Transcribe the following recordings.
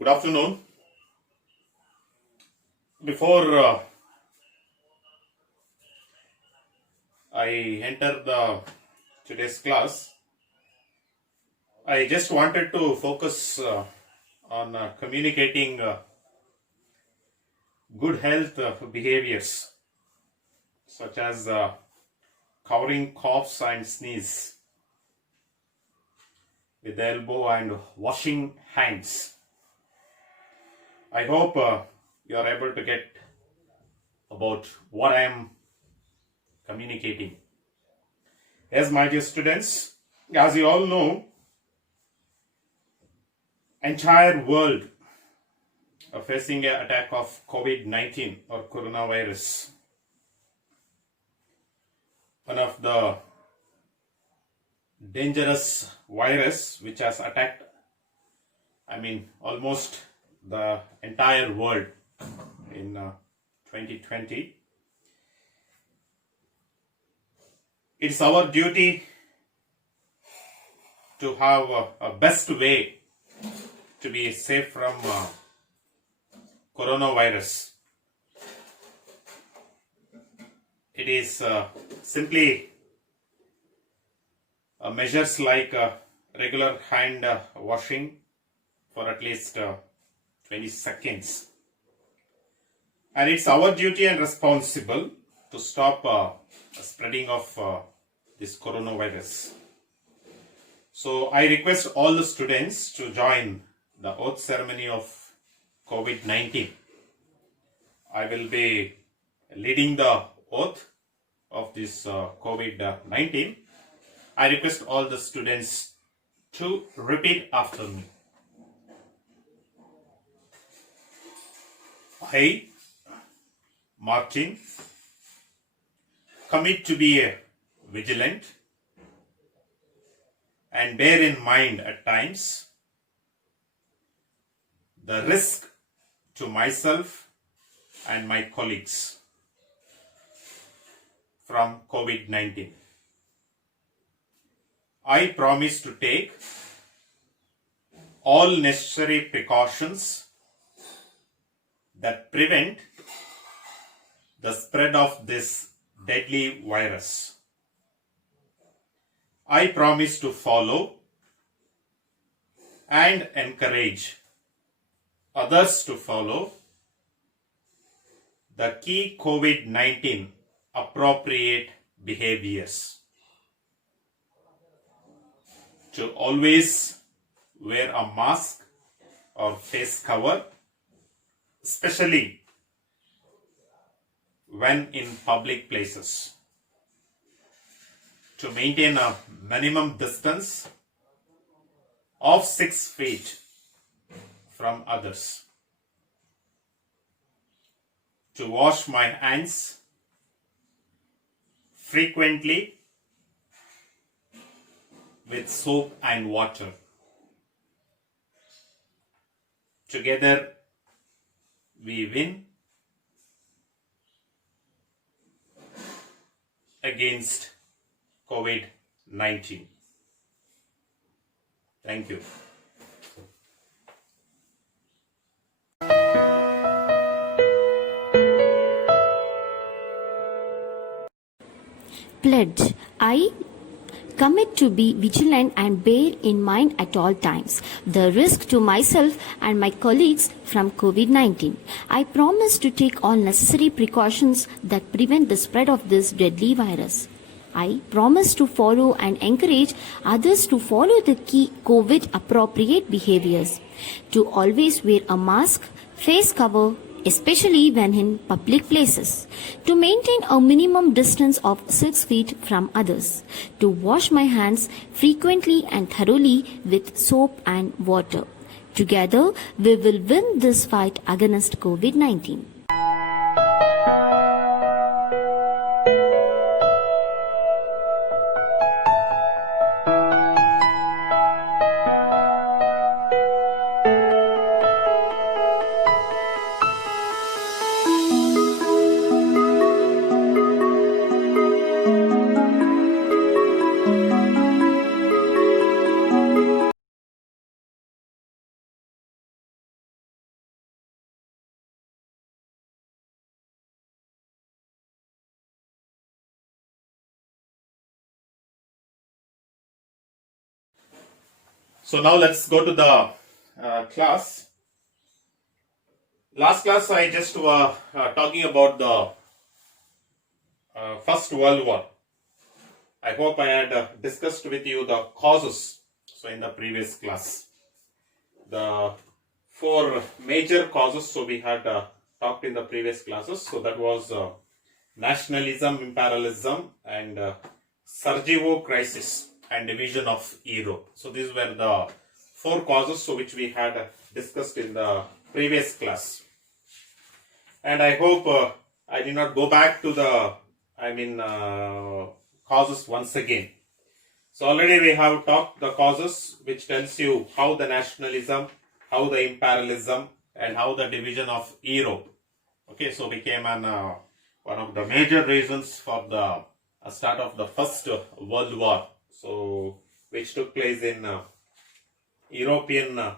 Good afternoon. Before I enter today's class, I just wanted to focus on communicating good health behaviors such as covering coughs and sneeze with the elbow and washing hands. I hope you are able to get about what I am communicating. Yes, my dear students, as you all know, entire world are facing an attack of COVID-19 or coronavirus. One of the dangerous virus which has attacked, almost the entire world in 2020. It's our duty to have a best way to be safe from coronavirus. It is simply measures like regular hand washing for at least 20 seconds. And it's our duty and responsible to stop spreading of this coronavirus. So I request all the students to join the oath ceremony of COVID-19. I will be leading the oath of this COVID-19. I request all the students to repeat after me. I, Martin, commit to be vigilant and bear in mind at times the risk to myself and my colleagues from COVID-19. I promise to take all necessary precautions that prevent the spread of this deadly virus. I promise to follow and encourage others to follow the key COVID-19 appropriate behaviors. To always wear a mask or face cover, especially when in public places. To maintain a minimum distance of 6 feet from others. To wash my hands frequently with soap and water. Together we win against COVID-19. Thank you. Pledge. I commit to be vigilant and bear in mind at all times the risk to myself and my colleagues from COVID-19. I promise to take all necessary precautions that prevent the spread of this deadly virus. I promise to follow and encourage others to follow the key COVID appropriate behaviors. To always wear a mask, face cover, especially when in public places, to maintain a minimum distance of 6 feet from others, to wash my hands frequently and thoroughly with soap and water. Together, we will win this fight against COVID-19. So now let's go to the class. Last class I just were talking about the First World War. I hope I had discussed with you the causes. So in the previous class, the four major causes. So we had talked in the previous classes. So that was nationalism, imperialism, and Sarajevo crisis and division of Europe. So these were the four causes so which we had discussed in the previous class. And I hope I did not go back to the causes once again. So already we have talked the causes which tells you how the nationalism, how the imperialism, and how the division of Europe, okay, so became one of the major reasons for the start of the First World War, so which took place in European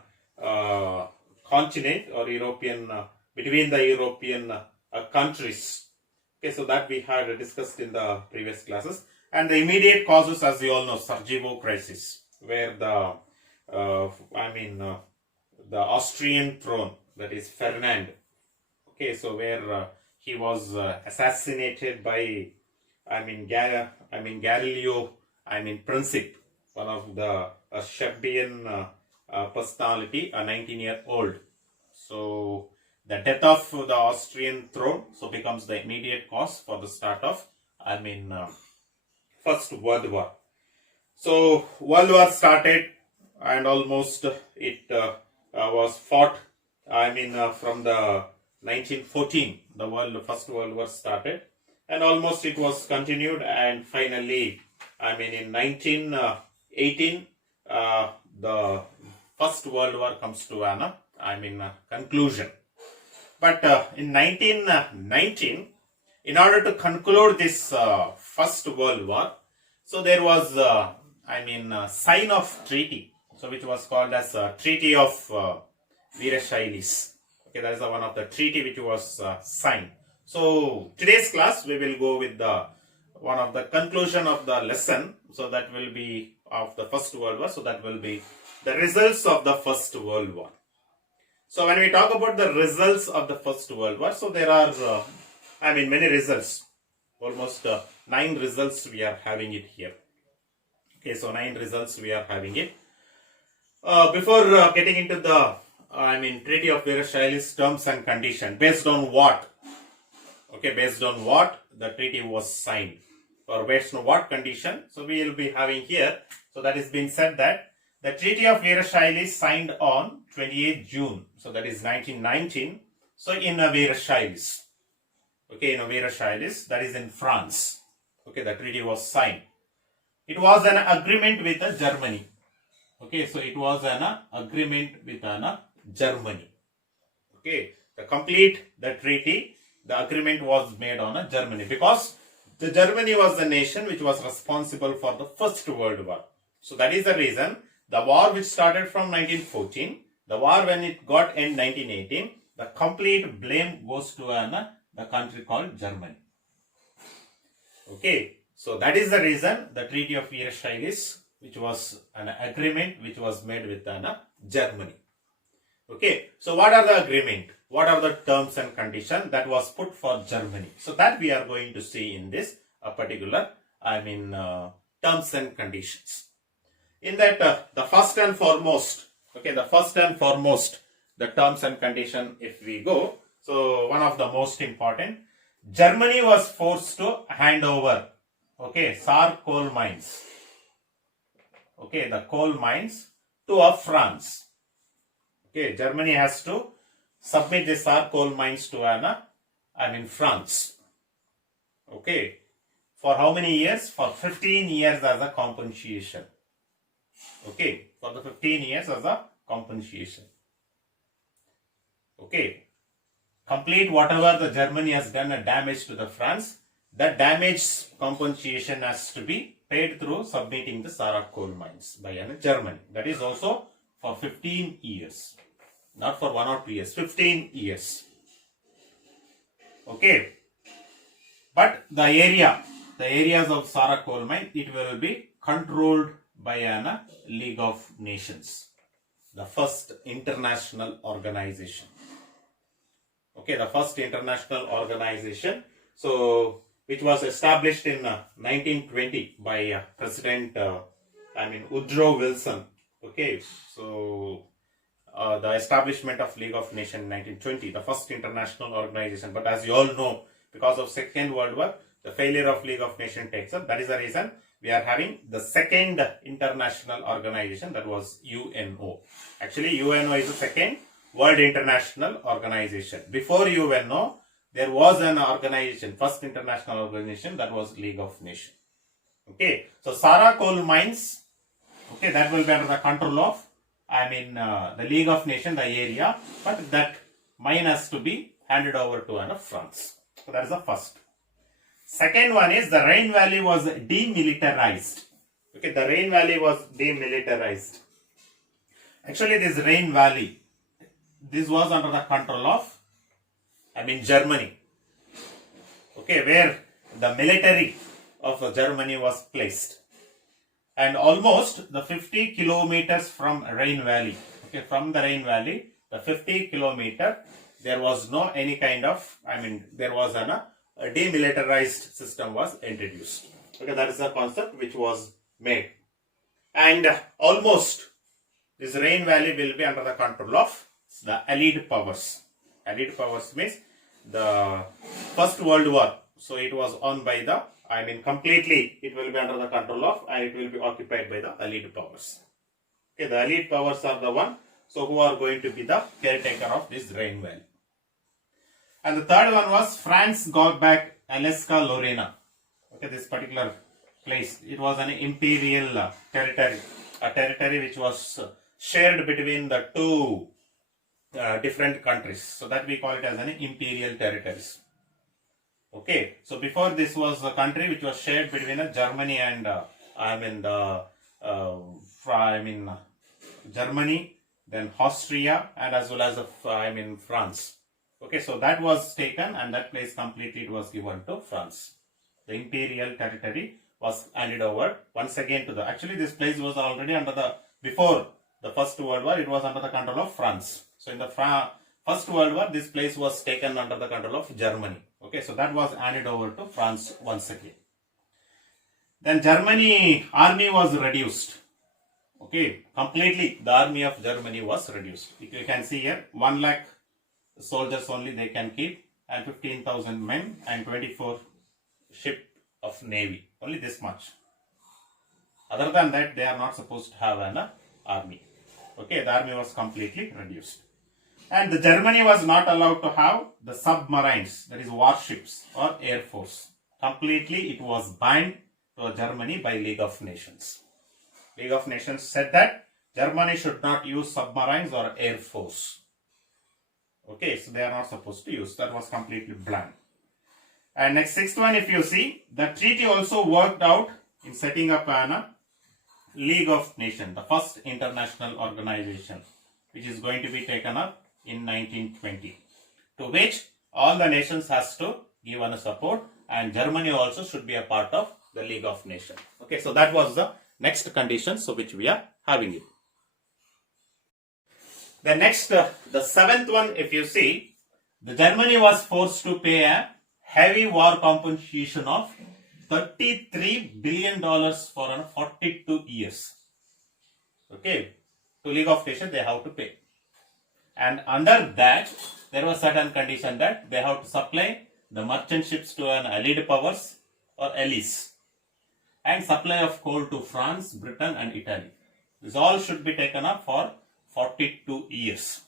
continent or European between the European countries. Okay, so that we had discussed in the previous classes. And the immediate causes, as you all know, Sarajevo crisis, where the the Austrian throne, that is Ferdinand, okay, so where he was assassinated by Galileo Princip, one of the Shabian personality, a 19-year-old. So the death of the Austrian throne so becomes the immediate cause for the start of First World War. So World War started, and almost it was fought. From the 1914, the First World War started, and almost it was continued, and finally, in 1918, the First World War comes to an conclusion. But in 1919, in order to conclude this First World War, so there was sign of treaty, so which was called as Treaty of Versailles. Okay, that is one of the treaty which was signed. So today's class we will go with the one of the conclusion of the lesson. So that will be of the First World War. So that will be the results of the First World War. So when we talk about the results of the First World War, so there are many results. Almost 9 results we are having it here. Okay, so 9 results we are having it. Before getting into the Treaty of Versailles terms and condition, based on what? Okay, based on what the treaty was signed, or based on what condition? So we will be having here. So that is being said that the Treaty of Versailles signed on 28th June. So that is 1919. So in Versailles. Okay, in Versailles, that is in France. Okay, the treaty was signed. It was an agreement with Germany. Okay, so it was an agreement with Germany. Okay, the treaty, the agreement was made on Germany, because the Germany was the nation which was responsible for the First World War. So that is the reason the war which started from 1914, the war when it got end 1918, the complete blame goes to the country called Germany. Okay, so that is the reason the Treaty of Versailles, which was an agreement which was made with Germany. Okay, so what are the agreement? What are the terms and conditions that was put for Germany? So that we are going to see in this particular, terms and conditions. In that, the first and foremost, the terms and condition, if we go, so one of the most important, Germany was forced to hand over, Saar coal mines, the coal mines to France. Okay, Germany has to submit the Saar coal mines to France. Okay, for how many years? For 15 years as a compensation. Okay, for the 15 years as a compensation. Okay, complete whatever the Germany has done a damage to the France, that damage compensation has to be paid through submitting the Saar coal mines by Germany. That is also for 15 years. Not for 1 or 2 years, 15 years. Okay. But the areas of Saar coal mine, it will be controlled by an League of Nations, the first international organization. Okay, the first international organization, so which was established in 1920 by President Woodrow Wilson. Okay, so the establishment of League of Nations in 1920, the first international organization. But as you all know, because of Second World War, the failure of League of Nations takes up. That is the reason we are having the second international organization, that was UNO. Actually, UNO is the second World International Organization. Before UNO, there was an organization, first international organization, that was League of Nations. Okay, so Sarah coal mines, okay, that will be under the control of, the League of Nations, the area, but that mine has to be handed over to France. So that is the first. Second one is the Rhine Valley was demilitarized. Okay, the Rhine Valley was demilitarized. Actually, this Rhine Valley, this was under the control of, Germany. Okay, where the military of Germany was placed. And almost the 50 kilometers from Rhine Valley, okay, from the Rhine Valley, the 50 kilometer, there was no any kind of, there was a demilitarized system was introduced. Okay, that is the concept which was made. And almost this Rhine Valley will be under the control of the Allied powers. Allied powers means the First World War. So it was owned by the, completely it will be under the control of, and it will be occupied by the Allied powers. Okay, the Allied powers are the one, so who are going to be the caretaker of this Rhine Valley. And the third one was France got back Alaska-Lorena. Okay, this particular place, it was an imperial territory, a territory which was shared between the two different countries. So that we call it as an imperial territories. Okay, so before this was a country which was shared between Germany and Germany, then Austria, and as well as France. Okay, so that was taken, and that place completely it was given to France. The imperial territory was handed over once again to the, actually this place was already under the, before the First World War, it was under the control of France. So in the First World War, this place was taken under the control of Germany. Okay, so that was handed over to France once again. Then Germany army was reduced. Okay, completely the army of Germany was reduced. You can see here 1 lakh soldiers only they can keep, and 15,000 men and 24 ship of navy. Only this much. Other than that, they are not supposed to have an army. Okay, the army was completely reduced. And the Germany was not allowed to have the submarines, that is warships or air force. Completely it was banned to Germany by League of Nations. League of Nations said that Germany should not use submarines or air force. Okay, so they are not supposed to use. That was completely banned. And next, sixth one, if you see, the treaty also worked out in setting up a League of Nations, the first international organization, which is going to be taken up in 1920, to which all the nations has to give a support, and Germany also should be a part of the League of Nations. Okay, so that was the next condition, so which we are having it. The next, the seventh one, if you see, the Germany was forced to pay a heavy war compensation of $33 billion for 42 years. Okay, to League of Nations they have to pay. And under that, there was certain condition that they have to supply the merchant ships to an Allied powers or allies, and supply of coal to France, Britain and Italy. This all should be taken up for 42 years,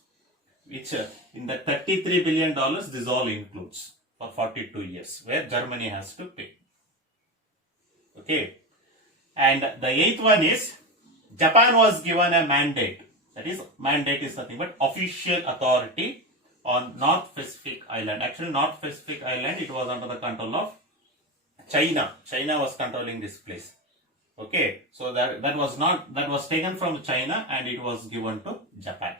which in the $33 billion, this all includes for 42 years, where Germany has to pay. Okay. And the eighth one is, Japan was given a mandate. That is, mandate is nothing but official authority on North Pacific Island. Actually, North Pacific Island, it was under the control of China. China was controlling this place. Okay, so that was taken from China and it was given to Japan.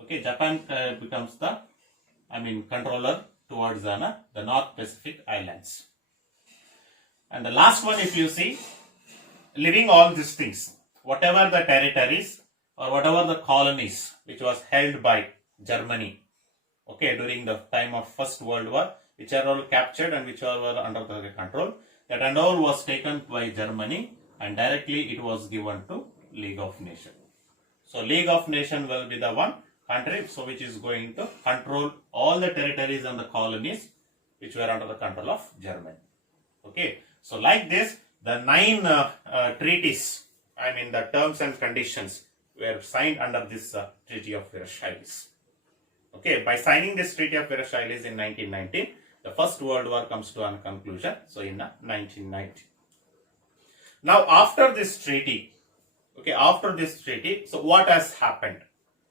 Okay, Japan becomes the, controller towards the North Pacific Islands. And the last one, if you see, leaving all these things, whatever the territories or whatever the colonies which was held by Germany, okay, during the time of First World War, which are all captured and which are were under the control, that and all was taken by Germany and directly it was given to League of Nations. So League of Nations will be the one country so which is going to control all the territories and the colonies which were under the control of Germany. Okay, so like this, the 9 treaties, I mean the terms and conditions were signed under this Treaty of Versailles. Okay, by signing this Treaty of Versailles in 1919, the First World War comes to a conclusion. So in 1990. Now after this treaty, so what has happened?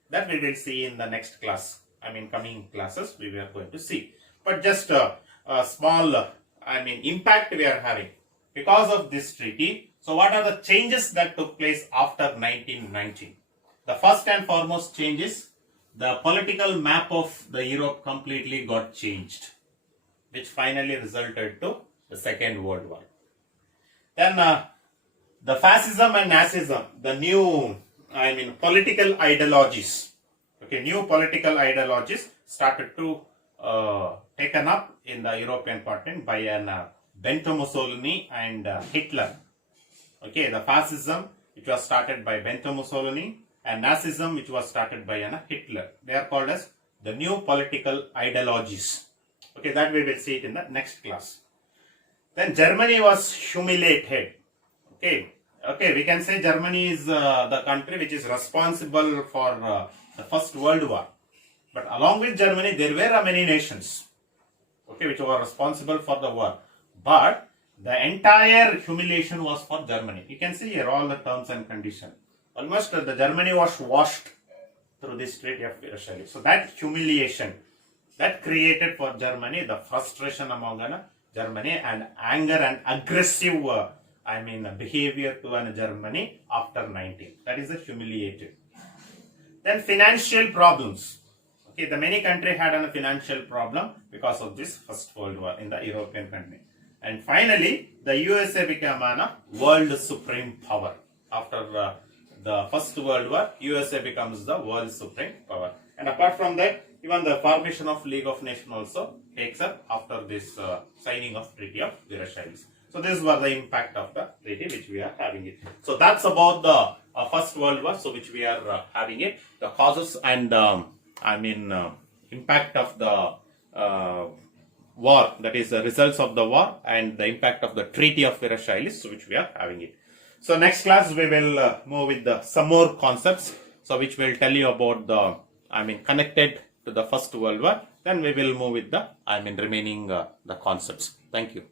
That we will see in the next class. I mean coming classes we are going to see. But just a small, impact we are having because of this treaty. So what are the changes that took place after 1919? The first and foremost change is the political map of the Europe completely got changed, which finally resulted to the Second World War. Then the fascism and Nazism, the new, political ideologies. Okay, new political ideologies started to taken up in the European continent by Benito Mussolini and Hitler. Okay, the fascism which was started by Benito Mussolini and Nazism which was started by Hitler. They are called as the new political ideologies. Okay, that we will see it in the next class. Then Germany was humiliated. Okay, we can say Germany is the country which is responsible for the First World War. But along with Germany, there were many nations, okay, which were responsible for the war. But the entire humiliation was for Germany. You can see here all the terms and conditions. Almost the Germany was washed through this Treaty of Versailles. So that humiliation, that created for Germany the frustration among Germany and anger and aggressive, behavior to Germany after 19. That is the humiliated. Then financial problems. Okay, the many countries had a financial problem because of this First World War in the European country. And finally, the USA became a world supreme power. After the First World War, USA becomes the world supreme power. And apart from that, even the formation of League of Nations also takes up after this signing of Treaty of Versailles. So this was the impact of the treaty which we are having it. So that's about the First World War, so which we are having it. The causes and impact of the war, that is the results of the war and the impact of the Treaty of Versailles, so which we are having it. So next class we will move with some more concepts, so which will tell you about the, connected to the First World War. Then we will move with the, remaining the concepts. Thank you.